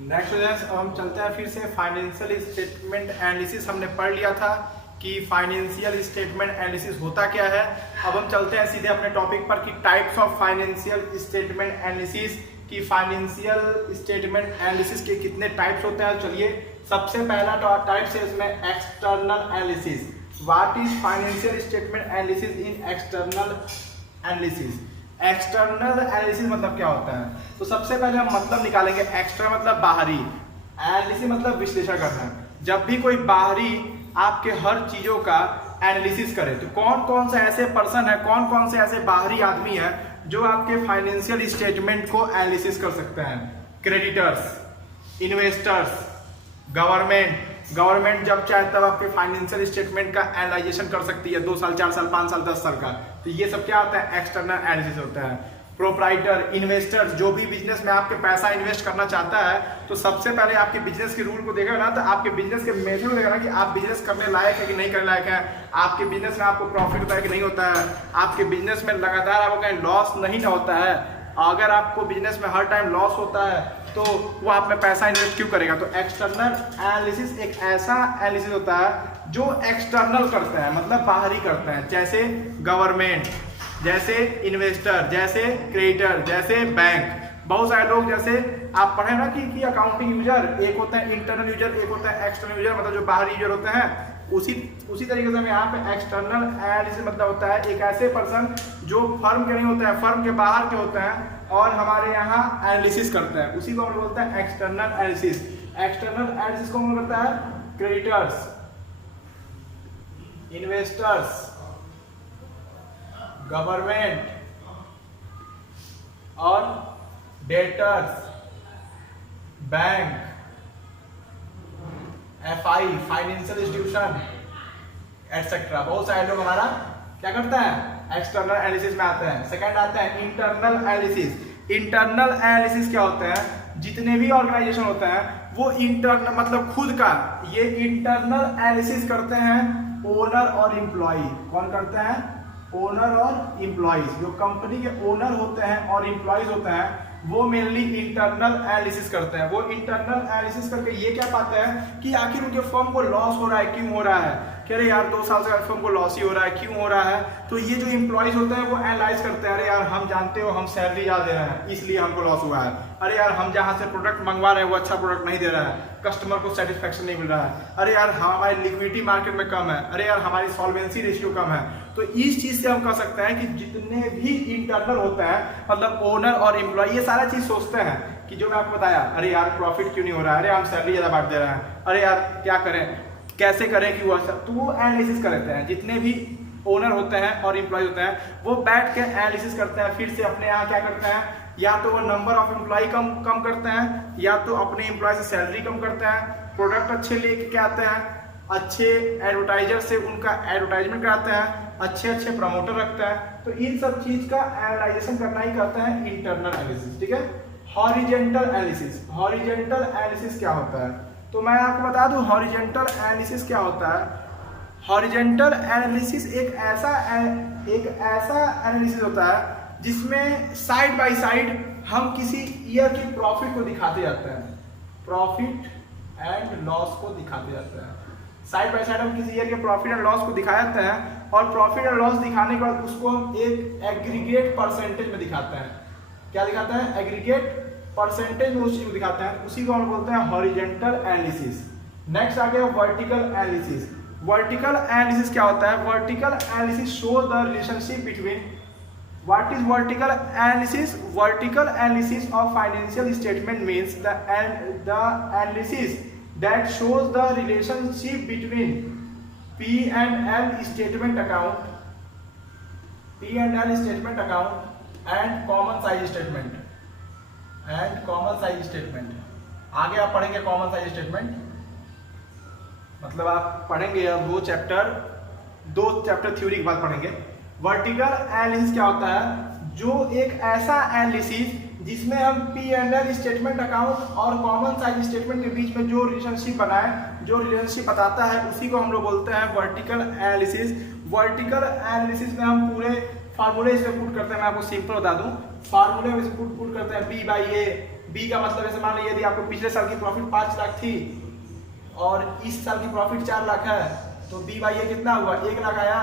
Next अब हम चलते हैं फिर से फाइनेंशियल स्टेटमेंट एनालिसिस। हमने पढ़ लिया था कि फाइनेंशियल स्टेटमेंट एनालिसिस होता क्या है। अब हम चलते हैं सीधे अपने टॉपिक पर कि types of financial statement analysis, कि फाइनेंशियल स्टेटमेंट एनालिसिस के कितने टाइप्स होते हैं। चलिए, सबसे पहला टाइप है इसमें external analysis. What is financial statement analysis in external analysis. External analysis मतलब क्या होता है, तो सबसे पहले हम मतलब निकालेंगे। एक्सटर्नल मतलब बाहरी, एनालिसिस मतलब विश्लेषण करना। जब भी कोई बाहरी आपके हर चीजों का एनालिसिस करे तो कौन कौन से ऐसे पर्सन है, कौन कौन से ऐसे बाहरी आदमी है जो आपके फाइनेंशियल स्टेटमेंट को एनालिसिस कर सकते हैं। Creditors, investors, government. गवर्नमेंट जब चाहे तब आपके फाइनेंशियल स्टेटमेंट का एनालाइजेशन कर सकती है, 2 साल 4 साल 5 साल 10 साल का। तो ये सब क्या होता है, एक्सटर्नल एनालिसिस होता है। प्रोप्राइटर, इन्वेस्टर्स, जो भी बिजनेस में आपके पैसा इन्वेस्ट करना चाहता है तो सबसे पहले आपके बिजनेस के रूल को देखेगा ना, तो आपके बिजनेस के मेथड को देखेगा ना कि आप बिजनेस करने लायक है कि नहीं करने लायक है। आपके बिजनेस में आपको प्रॉफिट होता है कि नहीं होता है। आपके बिजनेस में लगातार आपको कहीं लॉस नहीं ना होता है। अगर आपको बिजनेस में हर टाइम लॉस होता है तो वो आप में पैसा इन्वेस्ट क्यों करेगा। तो एक्सटर्नल एनालिसिस एक ऐसा एनालिसिस होता है जो एक्सटर्नल करते हैं, मतलब बाहरी करते हैं, जैसे गवर्नमेंट, जैसे इन्वेस्टर, जैसे क्रेडिटर, जैसे बैंक। बहुत सारे लोग, जैसे आप पढ़े ना कि अकाउंटिंग यूजर एक होता है, इंटरनल यूजर एक होता है, एक्सटर्नल यूजर मतलब जो बाहरी यूजर होते हैं। उसी तरीके से यहाँ पे एक्सटर्नल एनालिसिस मतलब होता है एक ऐसे पर्सन जो फर्म के नहीं होते हैं, फर्म के बाहर के होते हैं और हमारे यहाँ एनालिसिस करते हैं। उसी को हम बोलते हैं एक्सटर्नल एनालिसिस। एक्सटर्नल एनालिसिस को हम करता है क्रेडिटर्स, इन्वेस्टर्स, गवर्नमेंट और debtors, bank, FI, financial institution etcetera. बहुत सारे लोग हमारा क्या करता है, एक्सटर्नल एनालिसिस में आते हैं। सेकंड आता है इंटरनल एनालिसिस। इंटरनल एनालिसिस क्या होता है, जितने भी ऑर्गेनाइजेशन होते हैं वो इंटरनल मतलब खुद का, ये इंटरनल एनालिसिस करते हैं ओनर और एम्प्लॉय। कौन करते हैं, ओनर और एम्प्लॉइज। जो कंपनी के ओनर होते हैं और एम्प्लॉइज होते हैं वो मेनली इंटरनल एनालिसिस करते हैं। वो इंटरनल एनालिसिस करके ये क्या पाते हैं कि आखिर उनके फर्म को लॉस हो रहा है, क्यों हो रहा है। कह रहे यार 2 साल से फर्म को लॉस ही हो रहा है, क्यों हो रहा है। तो ये जो एम्प्लॉइज होते हैं वो एनालाइज करते हैं, अरे यार हम जानते हो हम सैलरी ज्यादा दे रहे हैं इसलिए हमको लॉस हुआ है। अरे यार हम जहाँ से प्रोडक्ट मंगवा रहे हैं वो अच्छा प्रोडक्ट नहीं दे रहा है, कस्टमर को सेटिस्फेक्शन नहीं मिल रहा है। अरे यार हमारी लिक्विडिटी मार्केट में कम है, अरे यार हमारी सॉल्वेंसी रेशियो कम है। तो इस चीज से हम कह सकते हैं कि जितने भी इंटरनल होते हैं मतलब ओनर और एम्प्लॉय, ये सारा चीज सोचते हैं कि जो मैं आपको बताया, अरे यार प्रॉफिट क्यों नहीं हो रहा है, अरे हम सैलरी ज्यादा बांट दे रहे हैं, अरे यार क्या करें, कैसे करें कि वो अच्छा। तो वो एनालिसिस करते हैं। जितने भी ओनर होते हैं और एम्प्लॉय होते हैं वो बैठ के एनालिसिस करते हैं। फिर से अपने यहाँ क्या करते हैं, या तो वो नंबर ऑफ एम्प्लॉय कम करते हैं, या तो अपने एम्प्लॉय से सैलरी कम करते हैं, प्रोडक्ट अच्छे लेके आते हैं, अच्छे एडवर्टाइजर से उनका एडवर्टाइजमेंट कराते हैं, अच्छे प्रमोटर रखते हैं। तो इन सब चीज का एनालाइजेशन करना ही कहते हैं इंटरनल एनालिसिस। ठीक है। Horizontal analysis. हॉरिजेंटल एनालिसिस क्या होता है, तो मैं आपको बता दूं हॉरिजेंटल एनालिसिस क्या होता है। हॉरिजेंटल एनालिसिस एक ऐसा एनालिसिस होता है जिसमें साइड बाय साइड हम किसी ईयर की प्रॉफिट को दिखाते जाते हैं, प्रॉफिट एंड लॉस को दिखाते जाते हैं। साइड बाय साइड हम किसी ईयर के प्रॉफिट एंड लॉस को दिखाते जाते हैं और प्रॉफिट एंड लॉस दिखाने के बाद उसको हम एक एग्रीगेट परसेंटेज में दिखाते हैं। क्या दिखाते हैं, एग्रीगेट परसेंटेज में उस चीज को दिखाते हैं। उसी को हम बोलते हैं हॉरिजेंटल एनालिसिस। नेक्स्ट आ गया वर्टिकल एनालिसिस। वर्टिकल एनालिसिस क्या होता है, vertical analysis show the relationship between, what is vertical analysis? Vertical analysis of financial statement means the analysis that shows the relationship between P&L statement account, P&L statement account and common size statement, and common size statement। आगे आप पढ़ेंगे common size statement, मतलब आप पढ़ेंगे अब 2 chapter theory के बाद पढ़ेंगे। वर्टिकल एनालिसिस क्या होता है, जो एक ऐसा एनालिसिस जिसमें हम P&L स्टेटमेंट अकाउंट और कॉमन साइज स्टेटमेंट के बीच में जो रिलेशनशिप बनाए, जो रिलेशनशिप बताता है, उसी को हम लोग बोलते हैं वर्टिकल एनालिसिस। वर्टिकल एनालिसिस में हम पूरे फार्मूले से पुट करते हैं। मैं आपको सिंपल बता दूं, फार्मूले में से पुट करते हैं P/A बी का मतलब जैसे मान लीजिए यदि आपको पिछले साल की प्रॉफिट 5 लाख थी और इस साल की प्रॉफिट 4 लाख है, तो बी बाई ए कितना हुआ, 1 लाख आया,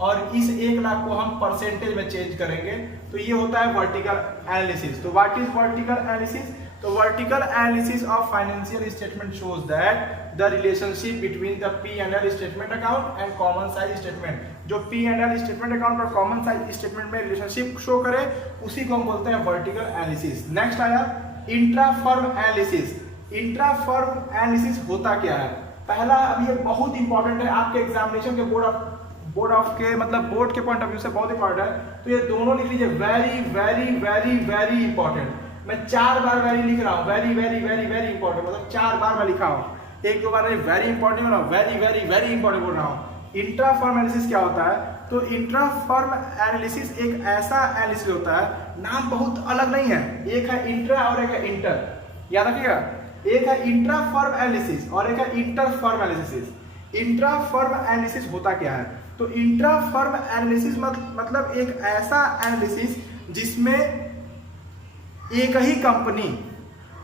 और इस 1 लाख को हम परसेंटेज में चेंज करेंगे, तो ये होता है वर्टिकल एनालिसिस। तो व्हाट इज वर्टिकल एनालिसिस? तो vertical analysis of financial statement shows that the relationship between the P&L statement account and common size statement. जो P&L स्टेटमेंट अकाउंट और कॉमन साइज स्टेटमेंट में रिलेशनशिप शो करे उसी को हम बोलते हैं वर्टिकल एनालिसिस। नेक्स्ट आया intra firm analysis. Intra firm analysis होता क्या है? पहला, अभी ये बहुत इंपॉर्टेंट है आपके एग्जामिनेशन के बोर्ड ऑफ के मतलब बोर्ड के पॉइंट ऑफ व्यू से बहुत इंपॉर्टेंट है, तो ये दोनों लिख लीजिए, very very very very important. मैं 4 बार वेरी लिख रहा हूँ, very very very very important, मतलब 4 बार मैं लिखा हूँ, 1-2 बार वेरी इंपॉर्टेंट बोल रहा हूँ, वेरी वेरी वेरी इंपॉर्टेंट बोल रहा हूँ। इंट्रा फर्म एनालिसिस क्या होता है? तो इंट्रा फर्म एनालिसिस एक ऐसा एनालिसिस होता है, नाम बहुत अलग नहीं है, एक है इंट्रा और एक है इंटर, याद रखिएगा, एक है इंट्रा फर्म एनालिसिस और एक है inter firm analysis. Intra firm analysis होता क्या है? तो इंट्रा फर्म एनालिसिस मतलब एक ऐसा एनालिसिस जिसमें एक ही कंपनी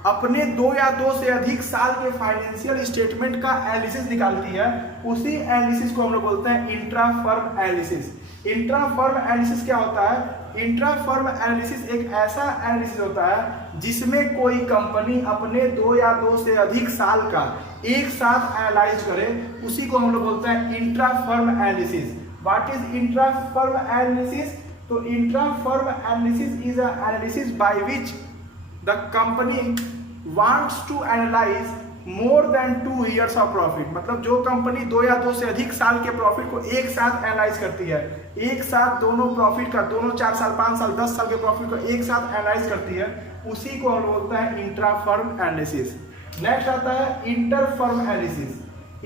अपने 2 या 2 से अधिक साल के फाइनेंशियल स्टेटमेंट का एनालिसिस निकालती है, उसी एनालिसिस को हम लोग बोलते हैं intra firm analysis. Intra firm analysis क्या होता है? इंट्रा फर्म एनालिसिस एक ऐसा एनालिसिस होता है जिसमें कोई कंपनी अपने 2 या 2 से अधिक साल का एक साथ एनालाइज करे, उसी को हम लोग बोलते हैं intra firm analysis. What is intra firm analysis? तो intra firm analysis is a analysis by which the company wants to analyse more than 2 years of profit. मतलब जो कंपनी 2 या 2 से अधिक साल के प्रॉफिट को एक साथ एनालाइज करती है, एक साथ दोनों प्रॉफिट का, दोनों 4 साल 5 साल 10 साल के प्रॉफिट को एक साथ एनालाइज करती है, उसी को हम बोलते हैं इंट्रा फर्म एनालिसिस। नेक्स्ट आता है inter firm analysis.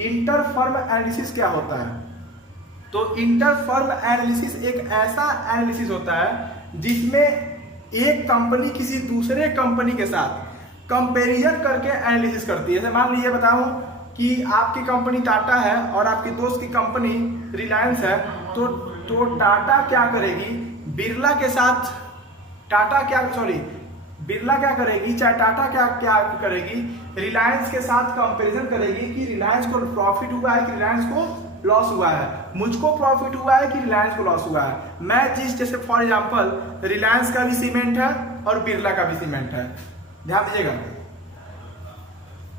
Inter firm analysis क्या होता है? तो इंटर फर्म एनालिसिस एक ऐसा एनालिसिस होता है जिसमें एक कंपनी किसी दूसरे कंपनी के साथ कंपैरिजन करके एनालिसिस करती है। जैसे मान लीजिए बताऊं कि आपकी कंपनी टाटा है और आपके दोस्त की कंपनी रिलायंस है, तो टाटा क्या करेगी, बिरला के साथ बिरला क्या करेगी, चाहे टाटा क्या करेगी, रिलायंस के साथ कंपैरिजन करेगी कि रिलायंस को प्रॉफिट हुआ है कि रिलायंस को लॉस हुआ है, मुझको प्रॉफिट हुआ है कि रिलायंस को लॉस हुआ है। मैं जैसे फॉर एग्जांपल रिलायंस का भी सीमेंट है और बिरला का भी सीमेंट है, ध्यान दीजिएगा।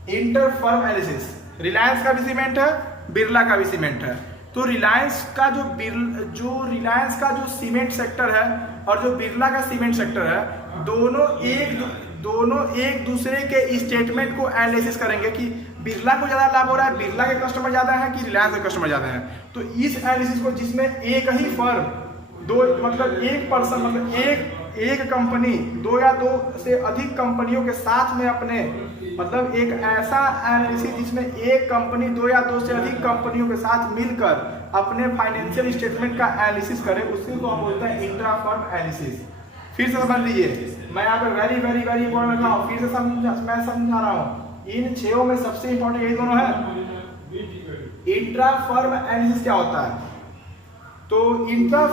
इंटर फर्म एनालिसिस, रिलायंस का भी सीमेंट है, बिरला का भी सीमेंट है, तो रिलायंस का जो सीमेंट सेक्टर है और जो बिरला का सीमेंट सेक्टर है, दोनों एक दूसरे के स्टेटमेंट को एनालिसिस करेंगे कि बिरला को ज्यादा लाभ हो रहा है, बिरला के कस्टमर ज्यादा है कि रिलायंस के कस्टमर ज्यादा है। तो इस एनालिसिस को जिसमें एक ही फर्म एक कंपनी 2 या 2 से अधिक कंपनियों के साथ में अपने मतलब एक ऐसा एनालिसिस जिसमें एक कंपनी 2 या 2 से अधिक कंपनियों के साथ मिलकर अपने फाइनेंशियल स्टेटमेंट का एनालिसिस करे, उसी को हम बोलते हैं इंट्रा फर्म एनालिसिस। फिर से समझ लीजिए, मैं यहाँ पे वेरी वेरी वेरी इंपॉर्टेंट लिखा हूँ, फिर से मैं समझा रहा हूँ, इन 6 में सबसे इंपॉर्टेंट यही दोनों है। इंट्रा फर्म एनालिसिस क्या होता है? तो इंट्रा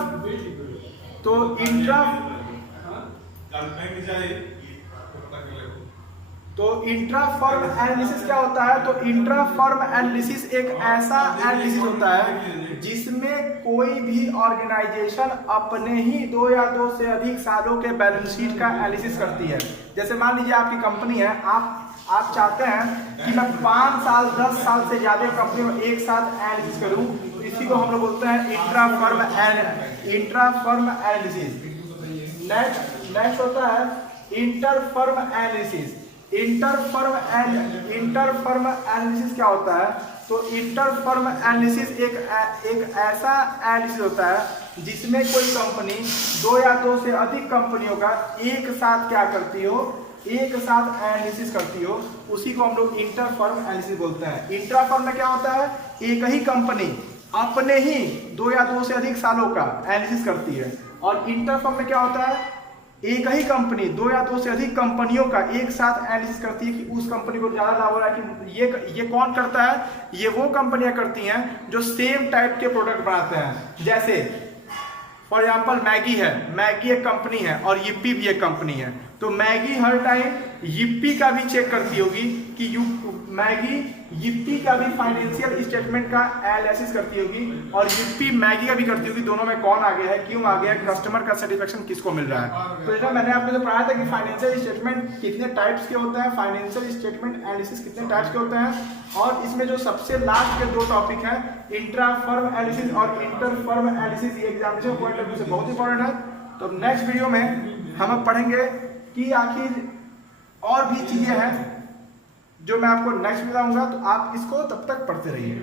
फर्म एनालिसिस क्या होता है? तो इंट्रा फर्म एनालिसिस एक ऐसा एनालिसिस होता है जिसमें कोई भी ऑर्गेनाइजेशन अपने ही 2 या 2 से अधिक सालों के बैलेंस शीट का एनालिसिस करती है। जैसे मान लीजिए आपकी कंपनी है, आप चाहते हैं कि मैं 5 साल 10 साल से ज्यादा कंपनी में एक साथ एनालिसिस करूं, तो इसी को हम लोग बोलते हैं इंट्रा फर्म एनालिसिस। नेक्स्ट होता है inter firm analysis. Inter firm analysis क्या होता है? तो इंटर फर्म एनालिसिस एक ऐसा एनालिसिस होता है जिसमें कोई कंपनी 2 या 2 से अधिक कंपनियों का एक साथ क्या करती हो, एक साथ एनालिसिस करती हो, उसी को हम लोग इंटर फर्म एनालिसिस बोलते हैं। इंट्रा फर्म में क्या होता है? एक ही कंपनी अपने ही 2 या 2 से अधिक सालों का एनालिसिस करती है, और इंटर फर्म में क्या होता है? एक ही कंपनी 2 या 2 से अधिक कंपनियों का एक साथ एनालिसिस करती है कि उस कंपनी को ज्यादा लाभ हो रहा है कि ये कौन करता है? ये वो कंपनियां करती हैं जो सेम टाइप के प्रोडक्ट बनाते हैं। जैसे फॉर एग्जांपल मैगी है, मैगी एक कंपनी है और यिप्पी भी एक कंपनी है, तो मैगी हर टाइम yippee का भी चेक करती होगी कि मैगी yippee का भी फाइनेंशियल स्टेटमेंट का एनालिसिस करती होगी और yippee मैगी का भी करती होगी। दोनों में कौन आगे है, क्यों आगे है, कस्टमर का सेटिस्फेक्शन किसको मिल रहा है। तो जैसा मैंने आपको जो पढ़ाया था कि फाइनेंशियल स्टेटमेंट कितने टाइप्स के होते हैं, फाइनेंशियल स्टेटमेंट एनालिसिस कितने टाइप्स के होते हैं, और इसमें जो सबसे लास्ट के दो टॉपिक है इंट्रा फर्म एनालिसिस और इंटर फर्म एनालिसिस, ये एग्जामिनेशन पॉइंट ऑफ व्यू से बहुत इंपॉर्टेंट है। तो नेक्स्ट वीडियो में हम अब पढ़ेंगे कि आखिर और भी चीजें हैं जो मैं आपको नेक्स्ट बताऊंगा, तो आप इसको तब तक पढ़ते रहिए।